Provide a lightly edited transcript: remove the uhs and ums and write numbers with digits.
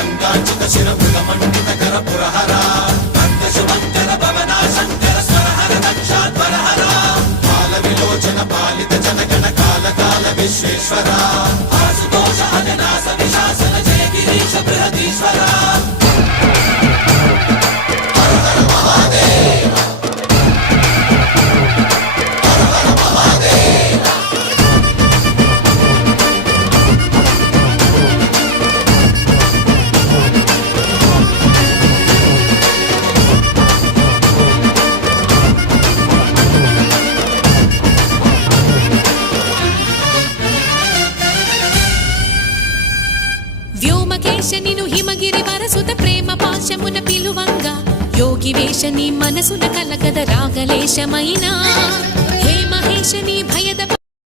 గంగాచిత శిర మృగమండిత కర పురహర భక్త శుభంకర భవనా శంకర స్వరహర దక్షాధ్వరహర బాల విలోచన పాలిత జనగణ కాల కాల విశ్వేశ్వర ఆశుతోష అజనాస విశాసన జయ గిరీశ బృహదీశ్వర హర హర మహాదేవ హర హర మహాదేవ వ్యోమకేశనిను హిమగిరి వరసుత ప్రేమ పాశమున పిలువంగా యోగి వేషని మనసున కలగద రాగలేశమైనా హే మహేశని భయద